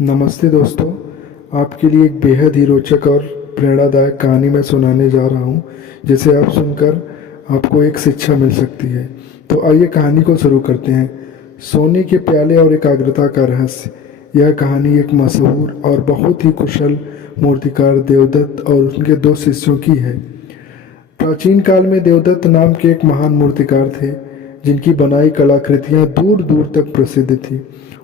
नमस्ते दोस्तों। आपके लिए एक बेहद ही रोचक और प्रेरणादायक कहानी मैं सुनाने जा रहा हूँ, जिसे आप सुनकर आपको एक शिक्षा मिल सकती है। तो आइए कहानी को शुरू करते हैं। सोने के प्याले और एकाग्रता का रहस्य। यह कहानी एक मशहूर और बहुत ही कुशल मूर्तिकार देवदत्त और उनके दो शिष्यों की है। प्राचीन काल में देवदत्त नाम के एक महान मूर्तिकार थे, जिनकी बनाई कलाकृतियां दूर दूर तक प्रसिद्ध थी।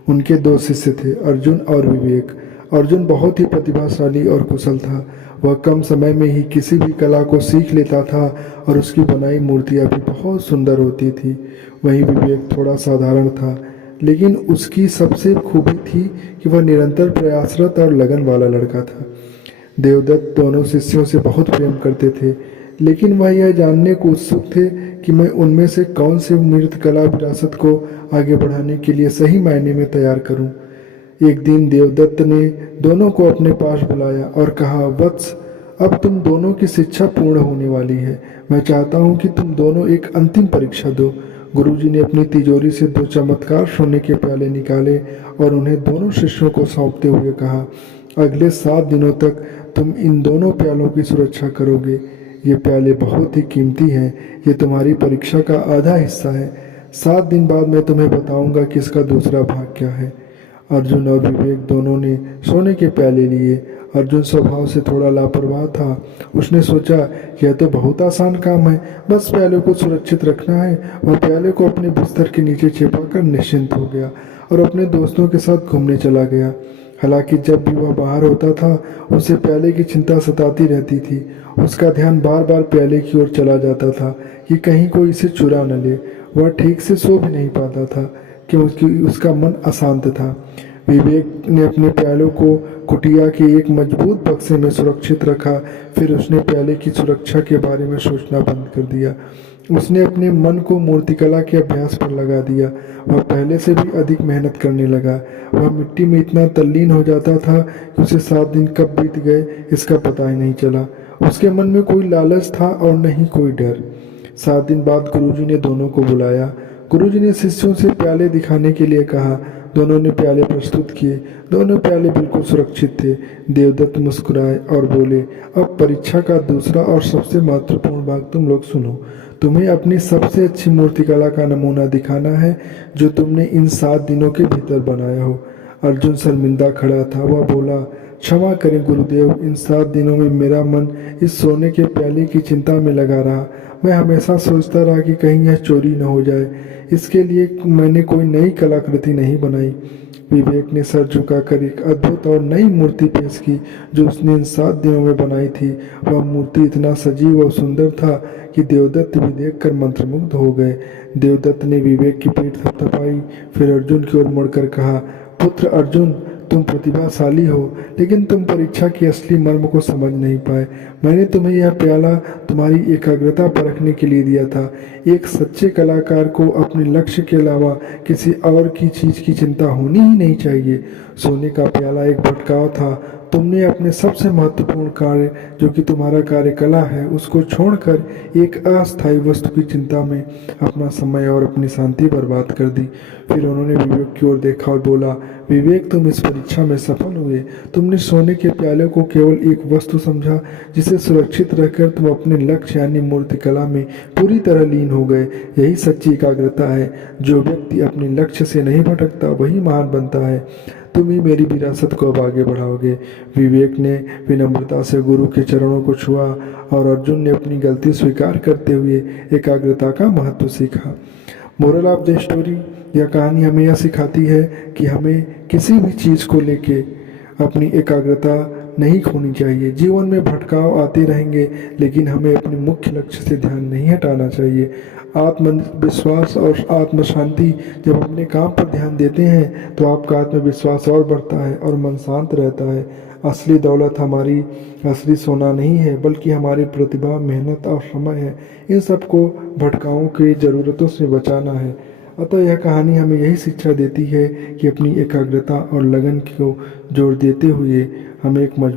उनके दो शिष्य थे, अर्जुन और विवेक। अर्जुन बहुत ही प्रतिभाशाली और कुशल था। वह कम समय में ही किसी भी कला को सीख लेता था और उसकी बनाई मूर्तियां भी बहुत सुंदर होती थी। वहीं विवेक थोड़ा साधारण था, लेकिन उसकी सबसे खूबी थी कि वह निरंतर प्रयासरत और लगन वाला लड़का था। देवदत्त दोनों शिष्यों से बहुत प्रेम करते थे, लेकिन वह यह जानने को उत्सुक थे कि मैं उनमें से कौन से नृत्य कला विरासत को आगे बढ़ाने के लिए सही मायने में तैयार करूं। एक दिन देवदत्त ने दोनों को अपने पास बुलाया और कहा, वत्स, अब तुम दोनों की शिक्षा पूर्ण होने वाली है। मैं चाहता हूं कि तुम दोनों एक अंतिम परीक्षा दो। गुरुजी ने अपनी तिजोरी से दो चमत्कार सोने के प्याले निकाले और उन्हें दोनों शिष्यों को सौंपते हुए कहा, अगले 7 दिनों तक तुम इन दोनों प्यालों की सुरक्षा करोगे। ये प्याले बहुत ही कीमती हैं। ये तुम्हारी परीक्षा का आधा हिस्सा है। 7 दिन बाद मैं तुम्हें बताऊंगा कि इसका दूसरा भाग क्या है। अर्जुन और विवेक दोनों ने सोने के प्याले लिए। अर्जुन स्वभाव से थोड़ा लापरवाह था। उसने सोचा, यह तो बहुत आसान काम है, बस प्याले को सुरक्षित रखना है। वह प्याले को अपने बिस्तर के नीचे छिपाकर निश्चिंत हो गया और अपने दोस्तों के साथ घूमने चला गया। हालांकि जब भी वह बाहर होता था, उसे प्याले की चिंता सताती रहती थी। उसका ध्यान बार बार प्याले की ओर चला जाता था कि कहीं कोई इसे चुरा न ले। वह ठीक से सो भी नहीं पाता था क्योंकि उसका मन अशांत था। विवेक ने अपने प्यालों को कुटिया के एक मजबूत बक्से में सुरक्षित रखा। फिर उसने प्याले की सुरक्षा के बारे में सोचना बंद कर दिया। उसने अपने मन को मूर्तिकला के अभ्यास पर लगा दिया। वह पहले से भी अधिक मेहनत करने लगा। वह मिट्टी में इतना तल्लीन हो जाता था कि उसे 7 दिन कब बीत गए इसका पता ही नहीं चला। उसके मन में कोई लालच था और न ही कोई डर। 7 दिन बाद गुरुजी ने दोनों को बुलाया। गुरुजी ने शिष्यों से प्याले दिखाने के लिए कहा। दोनों ने प्याले प्रस्तुत किए। दोनों प्याले बिल्कुल सुरक्षित थे। देवदत्त मुस्कुराए और बोले, अब परीक्षा का दूसरा और सबसे महत्वपूर्ण भाग तुम लोग सुनो। तुम्हें अपनी सबसे अच्छी मूर्तिकला का नमूना दिखाना है, जो तुमने इन 7 दिनों के भीतर बनाया हो। अर्जुन शर्मिंदा खड़ा था। वह बोला, क्षमा करें गुरुदेव, इन 7 दिनों में मेरा मन इस सोने के प्याले की चिंता में लगा रहा। मैं हमेशा सोचता रहा कि कहीं यह चोरी न हो जाए। इसके लिए मैंने कोई नई कलाकृति नहीं बनाई। विवेक ने सर झुकाकर एक अद्भुत और नई मूर्ति पेश की, जो उसने इन 7 दिनों में बनाई थी। वह मूर्ति इतना सजीव और सुंदर था कि देवदत्त भी देखकर मंत्रमुग्ध हो गए। देवदत्त ने विवेक की पीठ थपथपाई, फिर अर्जुन की ओर मुड़कर कहा, पुत्र अर्जुन, तुम प्रतिभाशाली हो, लेकिन तुम परीक्षा की असली मर्म को समझ नहीं पाए। मैंने तुम्हें यह प्याला तुम्हारी एकाग्रता परखने के लिए दिया था। एक सच्चे कलाकार को अपने लक्ष्य के अलावा किसी और की चीज की चिंता होनी ही नहीं चाहिए। सोने का प्याला एक भटकाव था। तुमने अपने सबसे महत्वपूर्ण कार्य, जो कि तुम्हारा कार्य कला है, उसको छोड़कर एक अस्थायी वस्तु की चिंता में अपना समय और अपनी शांति बर्बाद कर दी। फिर उन्होंने विवेक की ओर देखा और बोला, विवेक, तुम इस परीक्षा में सफल हुए। तुमने सोने के प्याले को केवल एक वस्तु समझा, जिसे सुरक्षित रखकर तुम अपने लक्ष्य यानी मूर्तिकला में पूरी तरह लीन हो गए। यही सच्ची एकाग्रता है। जो व्यक्ति अपने लक्ष्य से नहीं भटकता, वही महान बनता है। तुम ही मेरी विरासत को अब आगे बढ़ाओगे। विवेक ने विनम्रता से गुरु के चरणों को छुआ और अर्जुन ने अपनी गलती स्वीकार करते हुए एकाग्रता का महत्व सीखा। मोरल ऑफ द स्टोरी, यह कहानी हमें यह सिखाती है कि हमें किसी भी चीज़ को लेके अपनी एकाग्रता नहीं खोनी चाहिए। जीवन में भटकाव आते रहेंगे, लेकिन हमें अपने मुख्य लक्ष्य से ध्यान नहीं हटाना चाहिए। आत्मविश्वास और आत्म शांति, जब अपने काम पर ध्यान देते हैं तो आपका आत्मविश्वास और बढ़ता है और मन शांत रहता है। असली दौलत हमारी असली सोना नहीं है, बल्कि हमारी प्रतिभा, मेहनत और समय है। इन सबको भटकाओं की ज़रूरतों से बचाना है। अतः यह कहानी हमें यही शिक्षा देती है कि अपनी एकाग्रता और लगन को जोड़ देते हुए हमें एक मजबूत